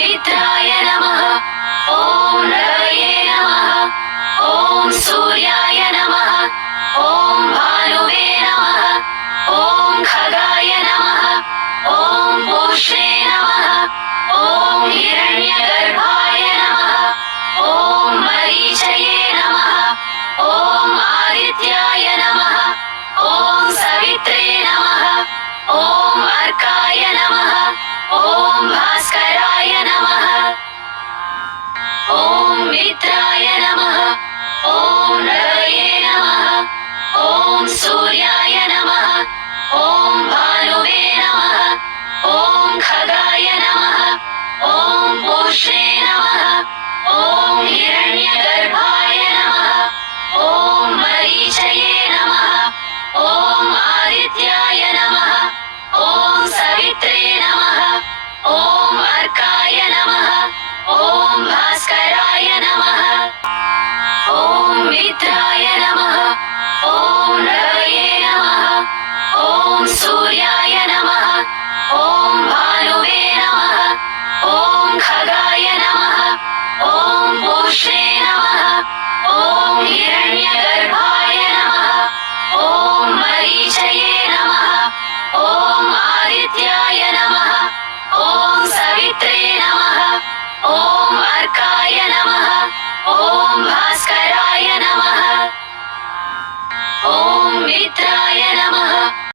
मित्राय नमः। ॐ रवये नमः। ॐ सूर्याय नमः। ॐ भानुवे नमः। ॐ खगाय नमः। ॐ पूष्णे नमः। ॐ हिरण्यगर्भाय नमः। ॐ मरीचये नमः। ॐ आदित्याय नमः। ॐ सवित्रे नमः। ॐ अर्काय नमः। ॐ भास्कराय नमः। ॐ मित्राय नमः। ॐ रवये नमः। ॐ सूर्याय नमः। ॐ भानुवे नमः। ॐ खगाय नमः। ॐ पूष्णे नमः। ॐ हिरण्यगर्भाय नमः। ॐ मरीचये नमः। ॐ आदित्याय नमः। ॐ सवित्रे नमः। ॐ अर्काय नमः। ॐ भास्कराय नमः। ॐ मित्राय नमः। ॐ रवये नमः। ॐ सूर्याय नमः। ॐ भानुवे नमः। ॐ खगाय नमः। ॐ पूष्णे नमः। ॐ हिरण्यगर्भाय नमः। ॐ मरीचये नमः। ॐ आदित्याय नमः। ॐ सवित्रे नमः। ॐ अर्काय नमः। ॐ भास्कराय नमः। ॐ मित्राय नमः।